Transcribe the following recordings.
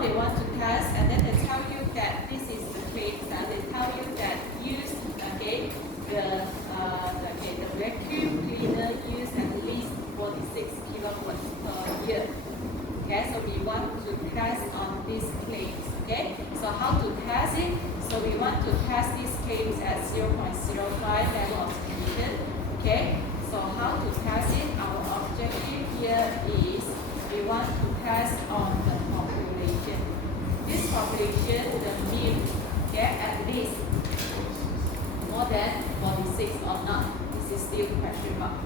they want to test, and then they tell you that this is the claims, and they tell you that use the vacuum cleaner use at least 46 kilowatts per year. Okay, so we want to test on these claims. Okay, so how to test it? So we want to test these claims at 0.05 level of solution. Okay, so how to test it? Our objective here is we want to test on the population. This population, the mean, okay, at least more than 46 or not. This is still question mark.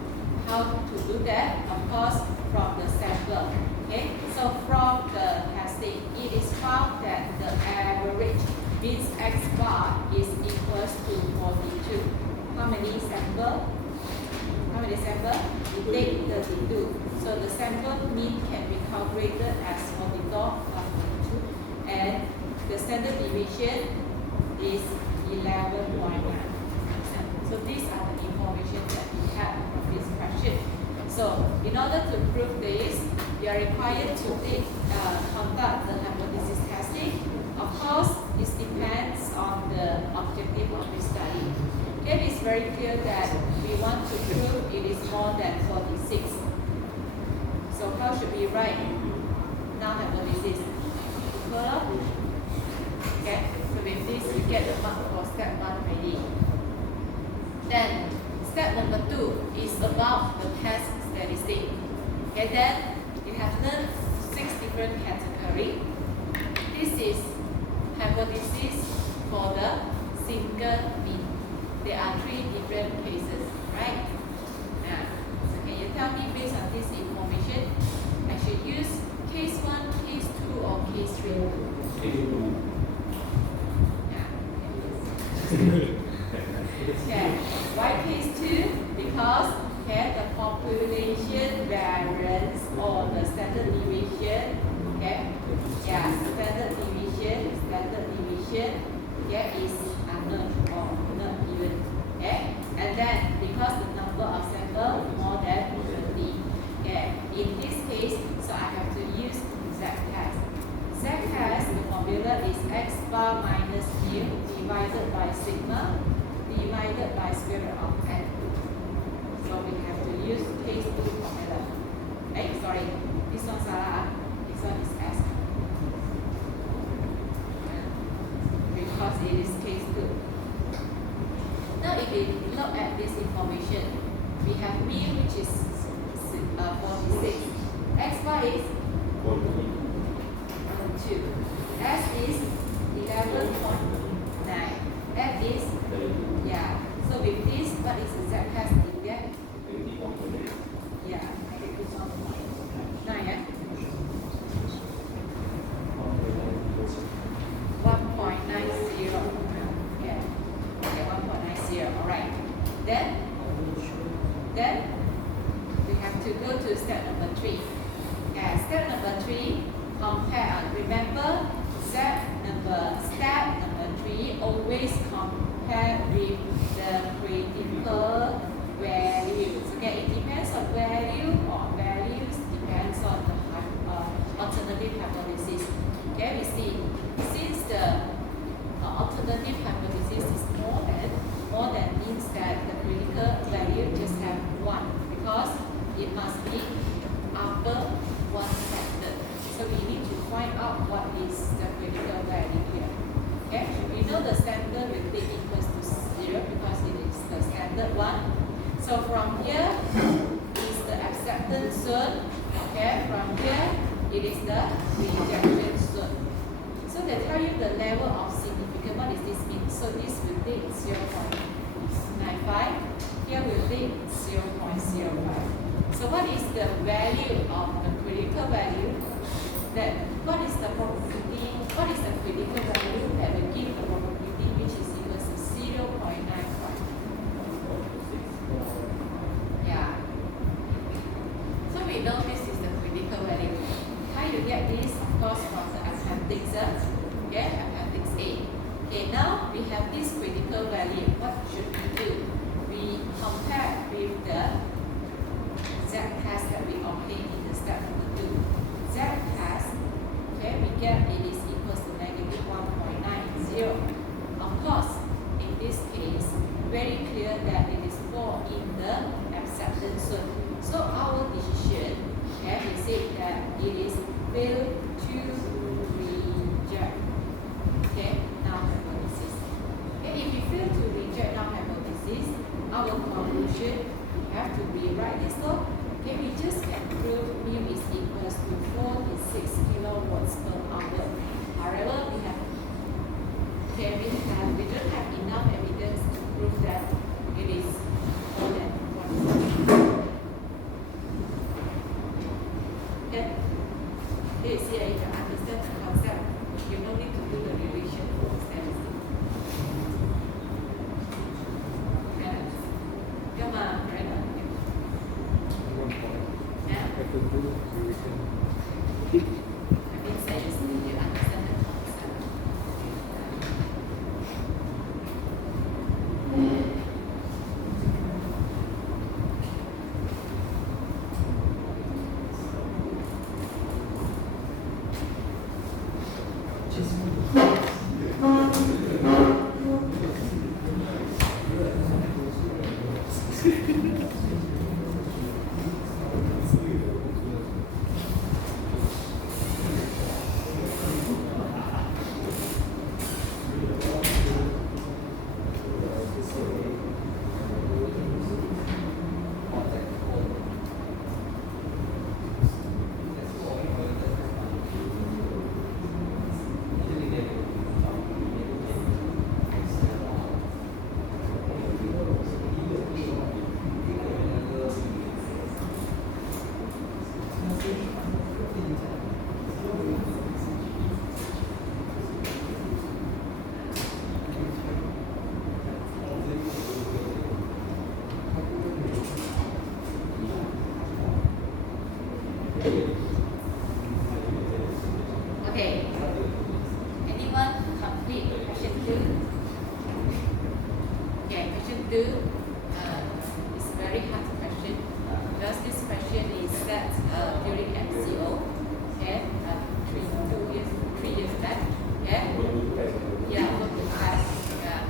How to do that? Of course, from the sample. Okay, so from the testing, it is found that the average means X bar is equals to 42. How many sample? How many sample? We take 32. So the sample mean can be calculated as 42 plus 42, and the standard deviation is 11.9%. So these are the information that we have from this question. So in order to prove this, you are required to conduct the hypothesis testing. Of course, it depends on the objective of the study. It is very clear that we want to prove it is more than 46. So how should we write now hypothesis? Okay, so with this you get the mark for step 1 ready. Then step number 2 is about the test statistic. Okay, then you have learned 6 different categories. This is hypothesis for the single mean. There are 3 different cases, right? So can you tell me based on this information, I should use case 1, case 2, or case 3? Case 2. Okay. Why case 2? Because the population variance or the standard deviation, standard deviation, is unknown or not even. Okay, and then because the number of samples more than 30. Okay, in this case, so I have to use z-test. Z-test, the formula is x bar minus mu divided by sigma divided by square root of n. So we have to use case 2 formula. Sorry, this one salah. This one is S. Because it is case 2. Now if we look at this information, we have mu which is 46. X bar is 2. S is 11.9. F is So with this, what is the z-test in there? 9, 1.90. 1.90. Alright. Then we have to go to step number 3. Step number 3, compare. Remember, step number 3 always compare with the critical values. Okay, it depends on value or values depends on the alternative hypothesis. Okay, we see since the alternative hypothesis is more than means that the critical value just have 1 because it must be upper 1 standard. So we need to find out what is the critical value here. Okay, we know the standard will be equals to 0 because it is the standard one. So from here is the acceptance zone. Okay, from here it is the rejection zone. So they tell you the level of significance. What is this mean? So this will be 0.95. Here will be 0.05. So what is the value of the critical value? That what is the probability? What is the critical value that will give the probability which is equal to 0.95? So we know this is the critical value. How you get this? Of course, from the appendix. Appendix A. Okay, now we have this critical value. What should we do? We compare with the z-test that we obtained in the step number 2. Z-test, we get it is Okay? This here, if you understand the concept, you don't need to do the relation for statistic. Okay? Nhưng mà right now, yeah. I mean statistic, you understand the concept. Okay. Anyone complete question 2? Okay, question 2 is a very hard question because this question is set during MCO. Okay, 3 years back. Okay. Yeah,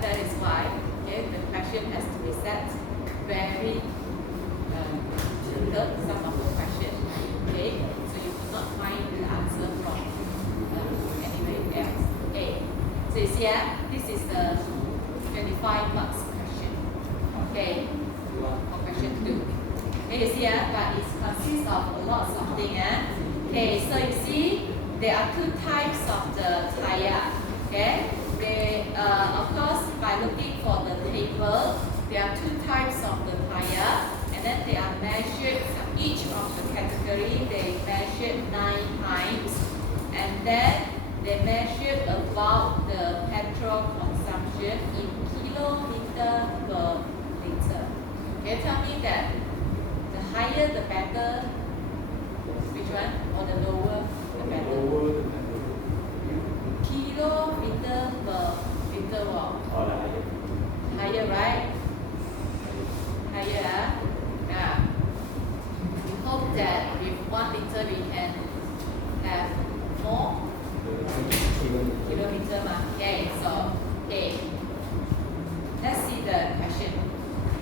that is why. Okay, the question has to be set very some of the question. Okay, so you will not find the answer from anywhere else. Okay, so you see, this is the 25 marks question. Okay, for question 2. Okay, you see, but it consists of a lot of things. Okay, so you see, there are 2 types of the tire. Okay, they of course by looking for the table, there are 2 types of the tire, and then they are measured. Each of the category they measured 9 times, and then they measured about the petrol consumption in kilometer per liter. Can you tell me that the higher the better? Which one? Or the lower the better? Kilometer per liter. Higher, right? Higher. Yeah. We hope that with 1 liter we can have more kilometer. Okay, so okay. Let's see the question.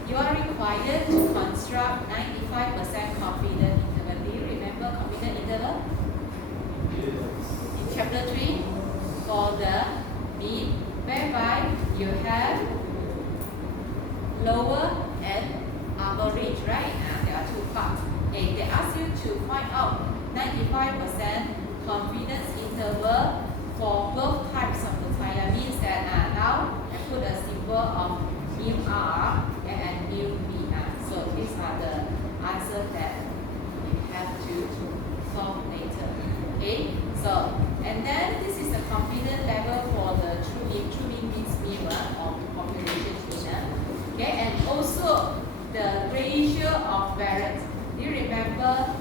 You are required to construct 95% confidence interval. Do you remember confidence interval? In chapter 3 for the mean, whereby you have lower and average, right? There are 2 parts. Okay, they ask you to find out 95% confidence interval for both types of the tire. Means that now I put a symbol of mu R and mu B. So these are the answers that you have to solve later. Okay, so and then this is the confidence level for the true mean means mu of population mean. Okay, and also the ratio of variance. Do you remember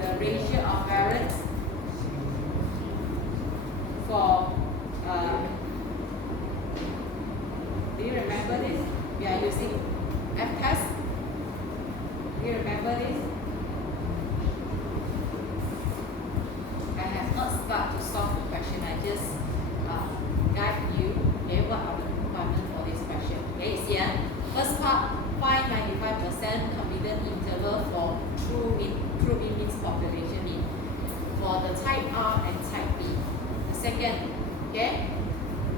the ratio of variance for do you remember this? We are using F-test. Do you remember this? I have not started to solve the question. I just guide you. Okay, what are the requirements for this question? Okay, see, first part, find 95% confidence interval for true mean means population mean for the type R and type B. The second, okay,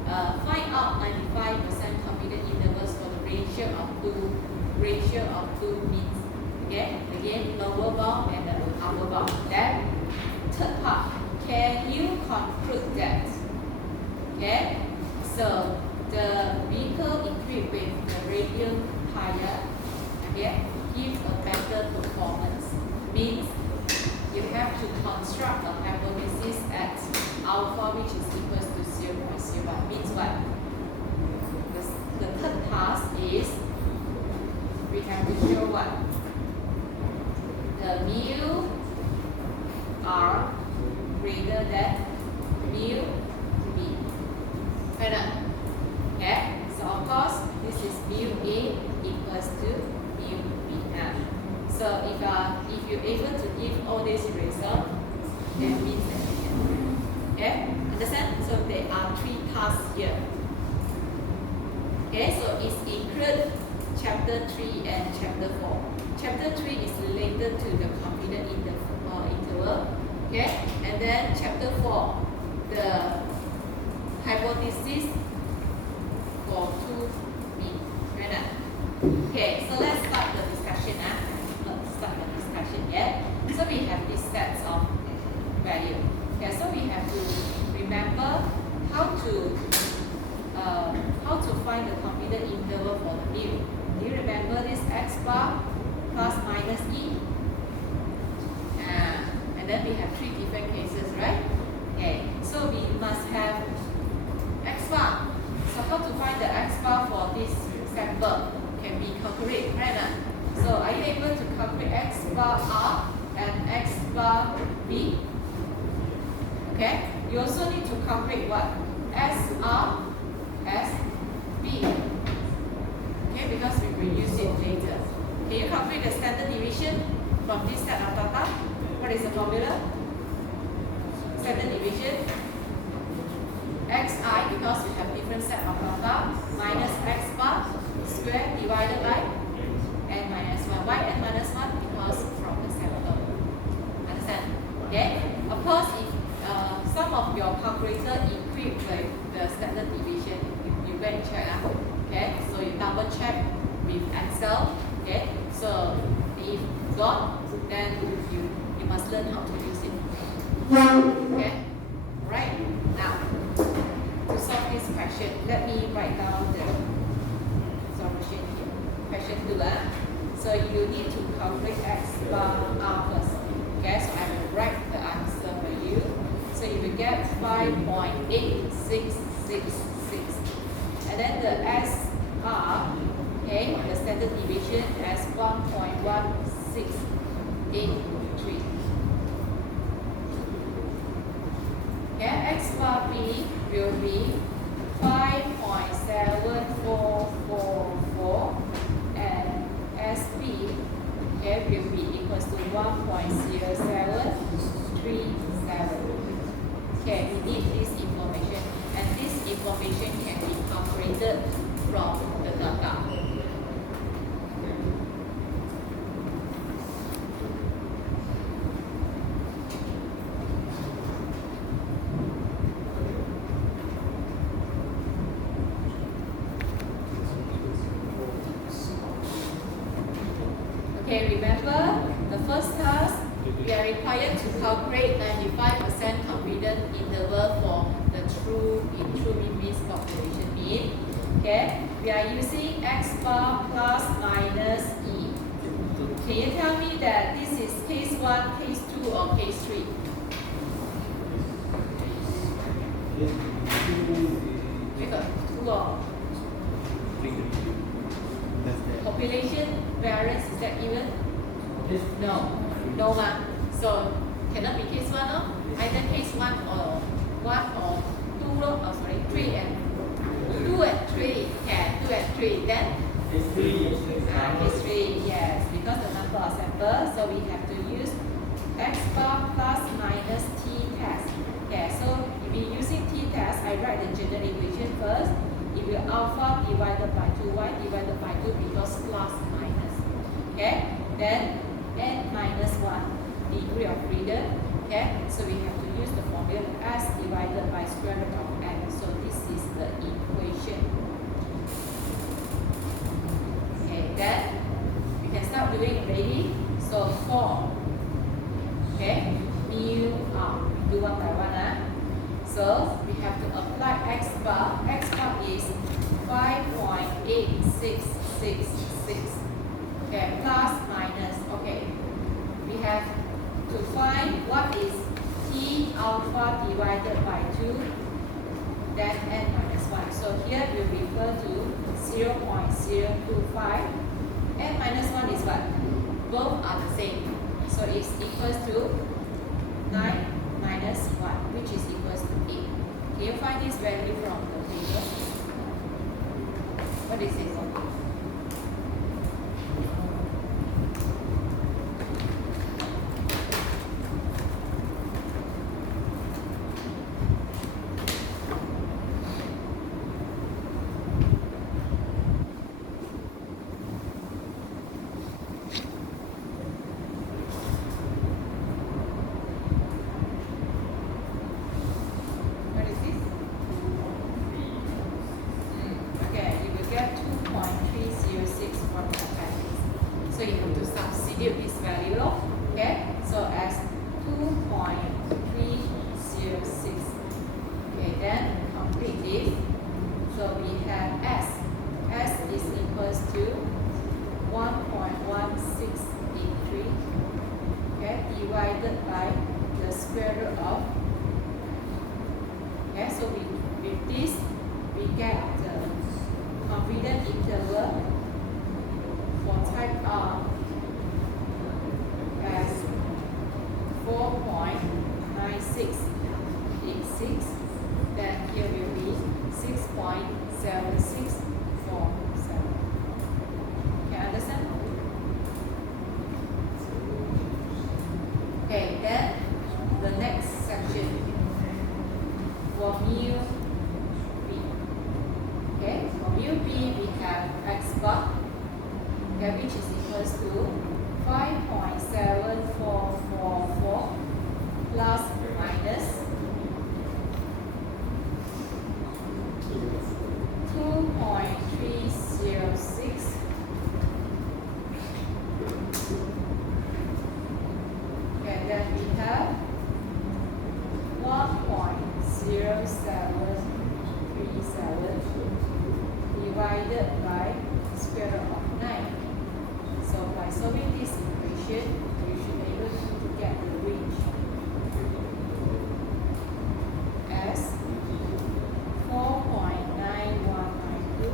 find out 95% confidence intervals for the ratio of two means. Okay, again lower bound and the upper bound. Then third part, can you conclude that? Okay, so the vehicle equipped with the radial tire, okay, give a better performance. Means you have to construct a hypothesis at alpha which is equals to 0.01. Means what? The third task is we have to show what? The mu r greater than mu b. Right? Okay? So of course this is mu a equals to mu b. So if you're able to give all these results, that means that you can do it. Okay? Understand? So there are 3 tasks here. Okay, so it's include chapter 3 and chapter 4. Chapter 3 is related to the confidence interval. Okay? And then chapter 4, the hypothesis for 2b. Right? Okay, so let's start the discussion. So we have these sets of value. Okay, so we have to remember how to find the confidence interval for the mu. Do you remember this x bar plus minus e? And then we have 3 different cases, right? Okay, so we must have x bar. So how to find the x bar for this sample can be calculated, right? So are you able to calculate x bar r and x bar b? Okay, you also need to calculate what? S r, s b. Okay, because we will use it later. Can you calculate the standard deviation from this set of data? What is the formula? Standard deviation xi, because we have different set of data, minus x bar square divided by n minus 1. Why n minus 1? Because from the sample. Understand? Okay? Of course, if some of your calculator equipped with the standard deviation, you go and check. Okay? So you double check with Excel. Okay? So if not, then you must learn how to use it. Okay? Alright. Now, to solve this question, let me write down the solution here. Question 2. So you need to calculate x bar r first. Okay, so I will write the answer for you. So you will get 5.8666. And then the SR, okay, the standard deviation as 1.1683. Okay, x bar b will be 5.7444 and SB, okay, will be equals to 1.0737. Okay, we need this information, and this information can be calculated from the data. Okay, remember the first task, we are required to calculate 95% confidence interval for the true mean population mean. Okay, we are using x bar plus minus e. Can you tell me that this is case 1, case 2, or case 3? We got 2 or population variance, is that even? No. No one. So cannot be case 1, no? Either case 1 or 2, no? Oh, sorry, 3 and 2 and 3. Yeah, 2 and 3. Then Case 3. Case 3, yes, because the number of samples, so we have to use x bar plus minus t-test. Okay, so if we using t-test, I write the general equation first. It will alpha divided by 2y divided by 2 because plus minus. Okay, then n minus 1 degree of freedom. Okay, so we have to use the formula s divided by square root of n. So this is the equation. Okay, then we can start doing already. So 4. Okay, mu r. Do one by one. So we have to apply x bar. X bar is 5.8666. Okay, plus minus. Okay, we have to find what is alpha divided by 2, then n minus 1. So here we refer to 0.025. N minus 1 is what? Both are the same. So it's equals to 9 minus 1, which is equals to 8. Can you find this value from the table? What is it? So you have to substitute this value, okay? So as 2.306. Okay, then complete this. So we have S. S is equals to 1.1683. Okay, divided by the square root of. Okay, so with this we get the confidence interval for type R as 4.9686. Then here will be 6.7647. Can you understand? Okay, then the next section for mu B. Okay, for mu B we have X bar, okay, which is equals to 5.7444 plus minus 2.306. Okay, then we have 1.0737 divided by square root of 9. So by solving this equation, you should be able to get the range as 4.9192.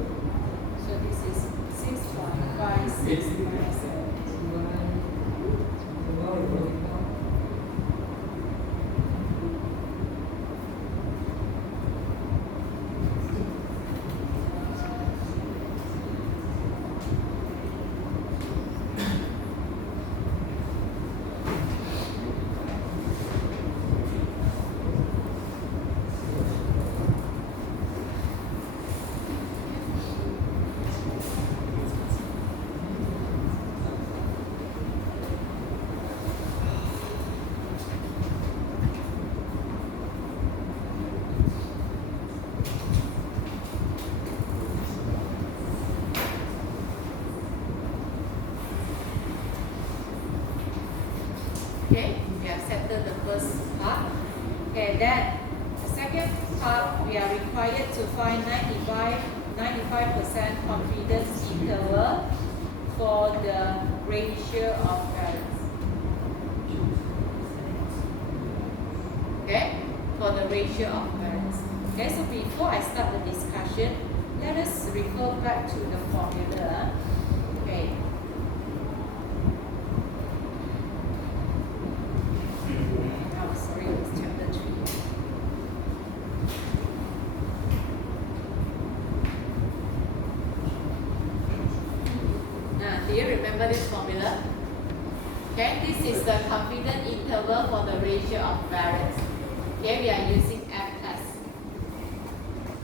So this is 6.5697. Okay, we have settled the first part. Okay, then the second part we are required to find 95% confidence interval for the ratio of variance. Okay, for the ratio of variance. Okay, so before I start the discussion, let us refer back to the formula. Okay. Do you remember this formula? Okay, this is the confidence interval for the ratio of variance. Okay, we are using F test.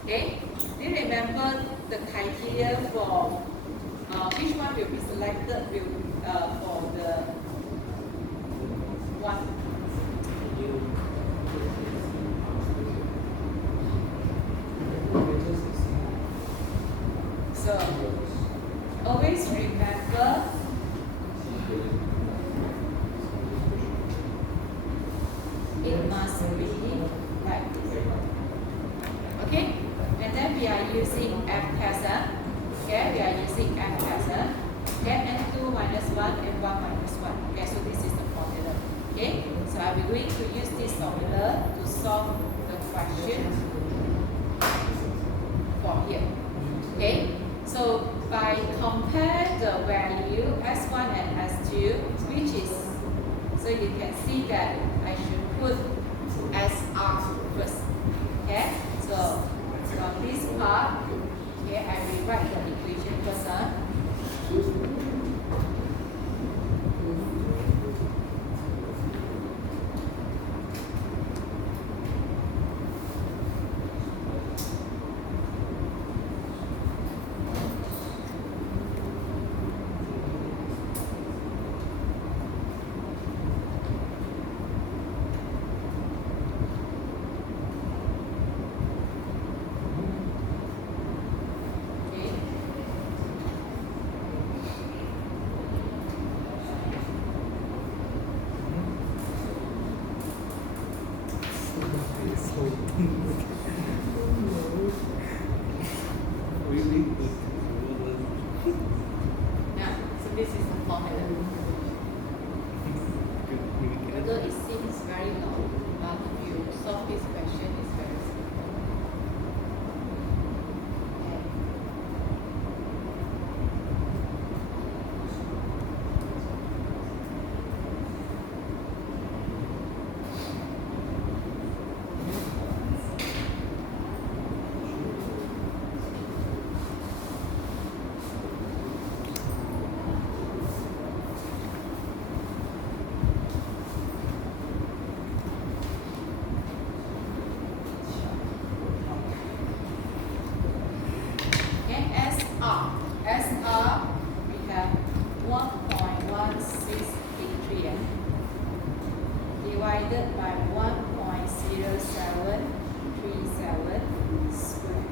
Okay, do you remember the criteria for which one will be selected for the one? So always remember it must be like this. Okay? And then we are using F test. Okay, we are using F test. Okay, N2 minus 1 and 1 minus 1. Okay, so this is the formula. Okay, so I are we going to use this formula to solve the question from here? Okay, so by compare the value S1 and S2, which is, so you can see that I should put SR first. Okay, so from this part, okay, I will write the equation first. Yeah, so this is the formula. Although it seems very long, but if you solve this question, it's very simple. SR, we have 1.1683 divided by 1.0737 square.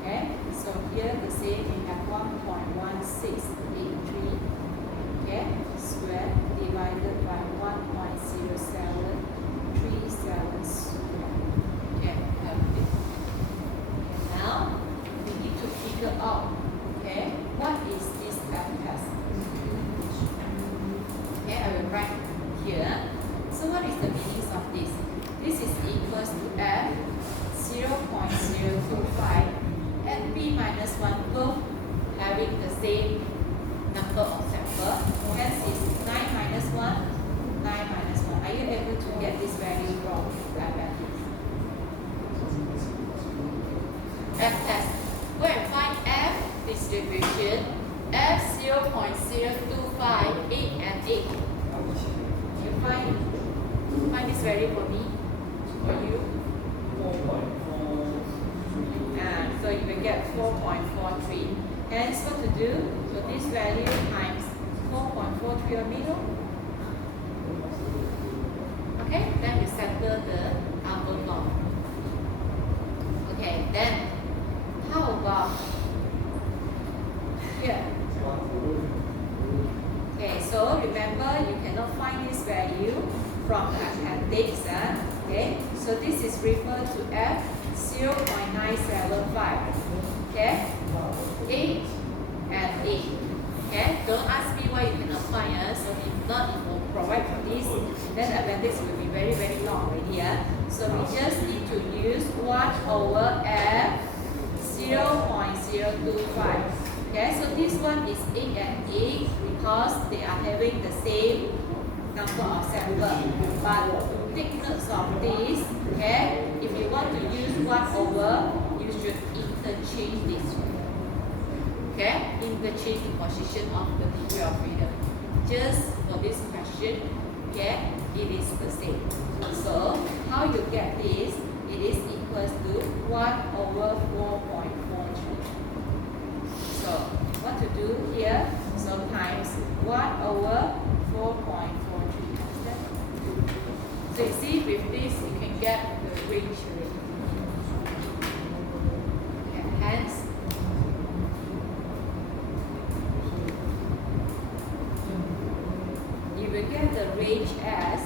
Okay, so here the same, we have 1.1683, okay, square divided by 1.0737 square. Okay, perfect. Now we need to figure out, okay, what is this F test? Okay, I will write here. So what is the meaning of this? This is equals to F 0.025 and B minus 1 both having the same number of sample. Hence is 9 minus 1, 9 minus 1. Are you able to get this value from that value? F test. Go and find F distribution. F 0.025, 8 and 8. You find this value for me, for you. So you will get 4.43. Hence what to do? So this value times 4.43 only. Okay, then you settle the upper bound. Okay, then how about here? Okay, so remember you cannot find this value from the appendix. Okay, so this is referred to F 0.975. Okay, 8 and 8. Okay, don't ask me why you cannot find us. So if not, it will provide for this. Then the appendix will be very, very long already. So we just need to use 1 over F 0.025. Okay, so this one is 8 and 8 because they are having the same number of samples. But take note of this. Okay, if you want to use 1 over, you should interchange this. Okay, interchange the position of the degree of freedom. Just for this question, okay, it is the same. So how you get this? It is equals to 1 over 4.43. So what to do here? So times 1 over 4.43. So you see with this you can get the range rate. And hence you will get the range as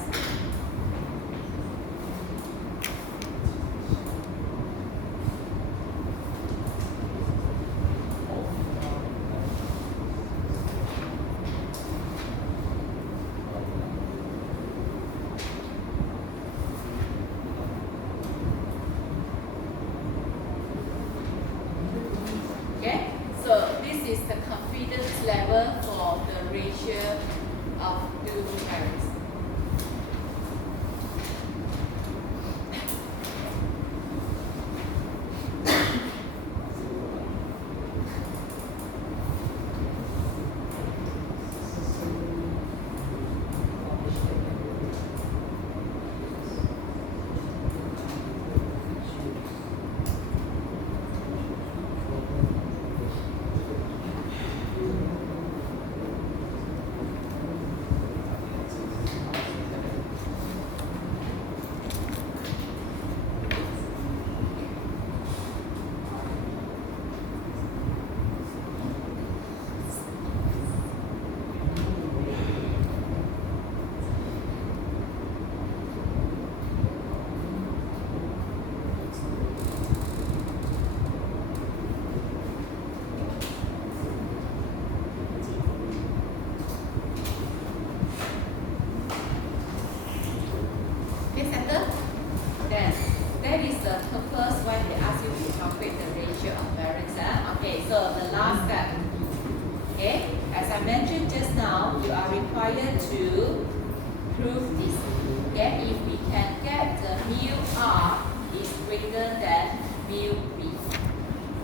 Okay, if we can get the mu R is greater than mu B.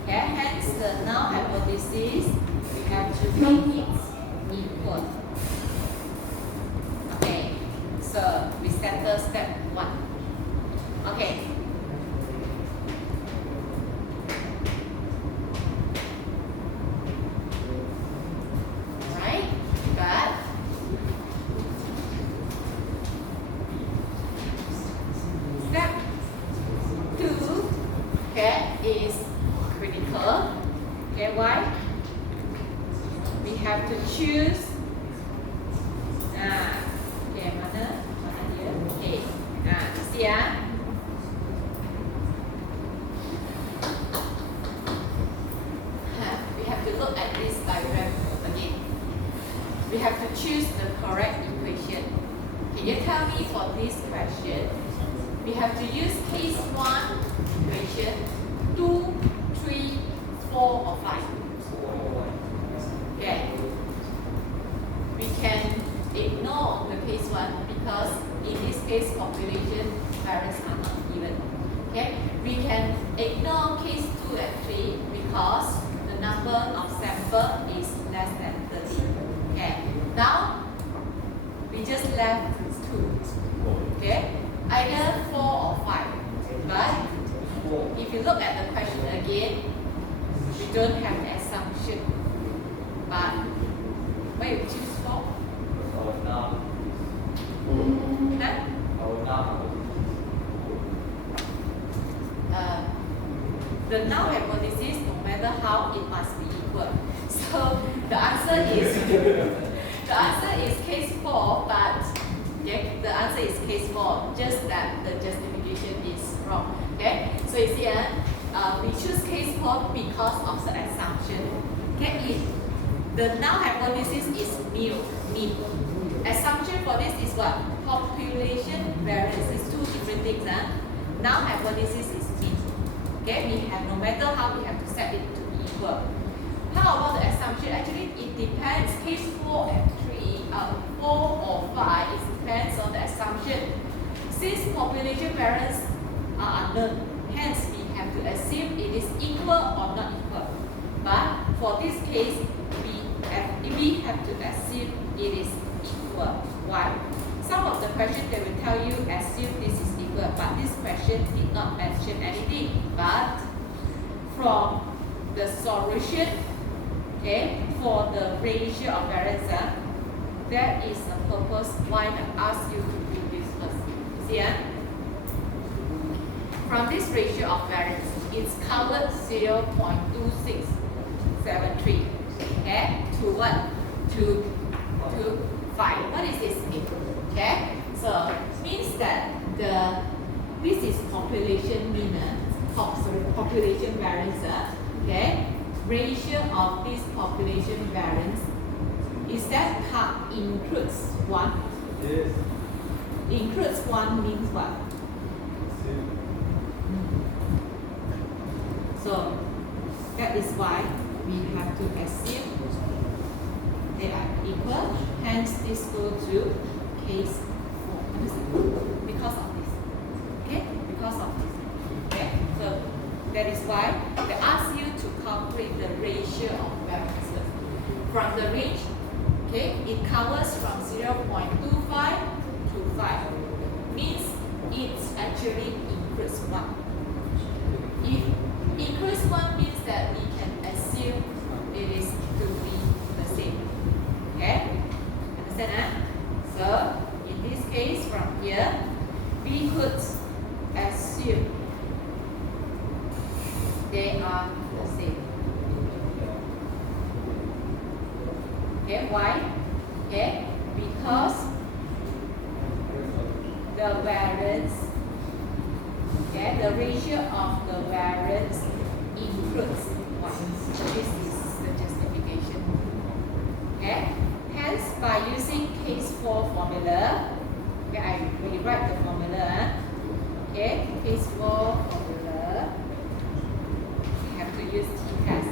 Okay, hence the null hypothesis, we have to make it equal. Okay, so we settle step 1. Okay. Alright, but step 2, okay, is critical. Okay, why? We have to choose. Okay, mana dia? Okay, see we have to look at this diagram again. We have to choose the correct equation. Can you tell me for this question? We have to use case 1 equation, 2, 3, 4 or 5. Okay. We can ignore the case 1 because in this case population variance are not given. Okay. We can ignore case 2 and 3 because the number of sample is less than 30. Okay. Now we just left 2. Okay. Either 4 or 5. But if you look at the question again, we don't have an assumption. But why you choose 4? The null hypothesis, no matter how, it must be equal. So the answer is case 4, but okay, the answer is case 4, just that the justification is wrong. Okay, so you see, we choose case 4 because of the assumption. Okay, if the null hypothesis is mean. Assumption for this is what? Population variance is 2 different things. Null hypothesis is mean. Okay, we have no matter how we have to set it to be equal. How about the assumption? Actually, it depends. Case 4 and 3, 4 or 5, it depends on the assumption. Since population variance are unknown, hence we have to assume it is equal or not equal. But for this case, we have to assume it is equal. Why? Some of the questions they will tell you assume this is equal, but this question did not mention anything. But from the solution, okay, for the ratio of variance, there is a purpose why I ask you to do this first. See, from this ratio of variance, it's covered 0.2673. Okay, to what? To 5. What is this mean? Okay, so means that this is population mean, population variance. Okay, ratio of this population variance is that part includes 1. Yes. Includes 1 means what? So that is why we have to assume they are equal. Hence, this go to case 4. Because of this. Okay? Because of this. Okay? So that is why they ask you to calculate the ratio of variances. From the range, okay, it covers from 0.25 to 5. Means it's actually increase 1. If increase 1 means that we can assume it is to be the same. Okay? Understand? So in this case from here, we could assume they are the same. Okay, why? Okay, because the variance, okay, the ratio of the variance includes 1. This is the justification. Okay, hence by using case 4 formula, okay, I rewrite the formula. Okay, case 4 formula, we have to use t-test.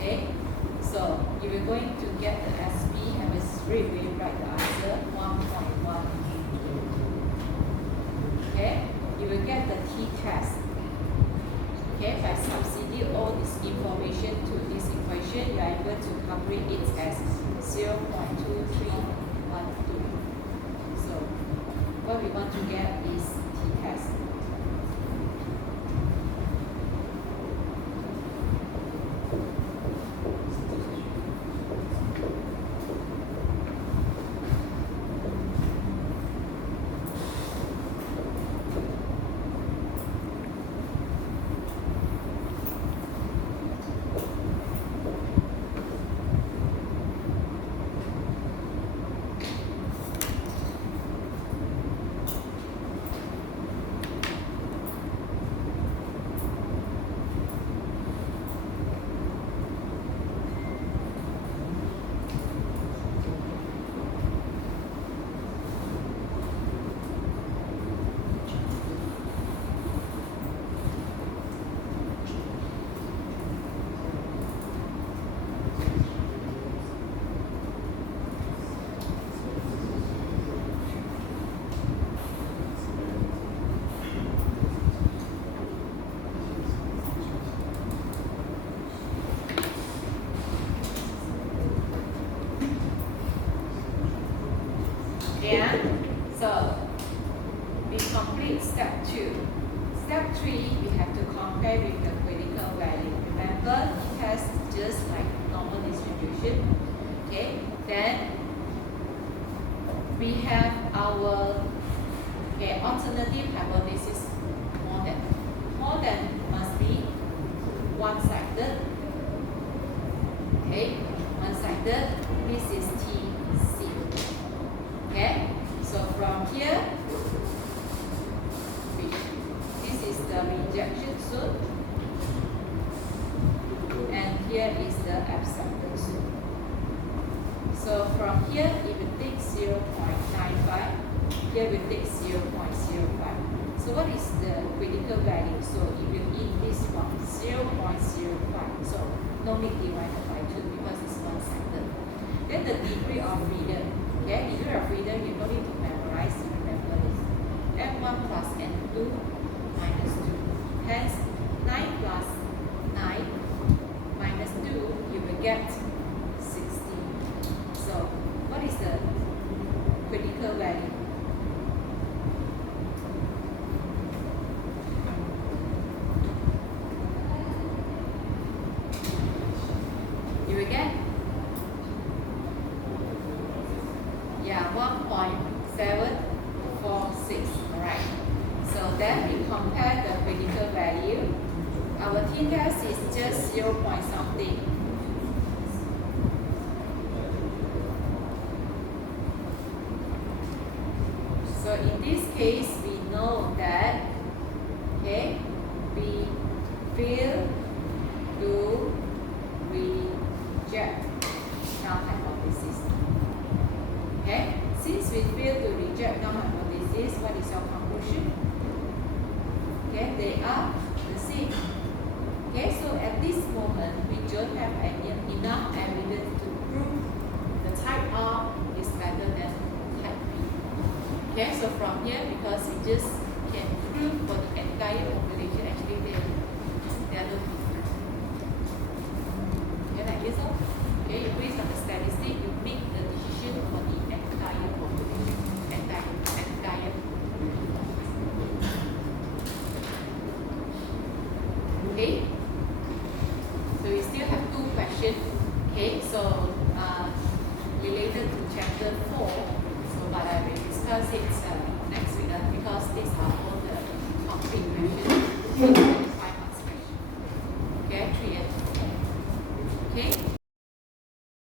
Okay, so you are going to get the SP and we straight away write the answer 1.1. Okay, you will get the t-test. Okay, by substitute all this information to this equation, you are able to calculate it as 0.2312. So what we want to get is t-test. And so we complete step 2. Step 3, we have to compare with the critical value. Remember, test just like normal distribution. Okay, then we have our alternative hypothesis more than. More than must be one-sided. Okay, one-sided. This is TC. Okay, so from here, this is the rejection zone, and here is the acceptance zone. So from here, it will take 0.95, here we take 0.05. So what is the critical value? So it will increase from 0.05. So no need divided by 2 because it's one-sided. Then the degree of freedom. Okay, degree of freedom, you don't need to memorize, you remember this. F1 plus N2 minus 2. Hence, 9 plus 9 minus 2, you will get 16. So, what is the critical value? You will get 1.746. Alright. So then we compare the critical value. Our t-test is just 0 point something. So in this case, we know that we fail to reject null hypothesis. Okay, since we fail to reject null hypothesis, what is your conclusion? Okay, they are the same. Okay, so at this moment, we don't have enough evidence to prove the type R is better than type B. Okay, so from here, because we just can prove for the entire population, actually they are no different. Okay, like this. Okay, you please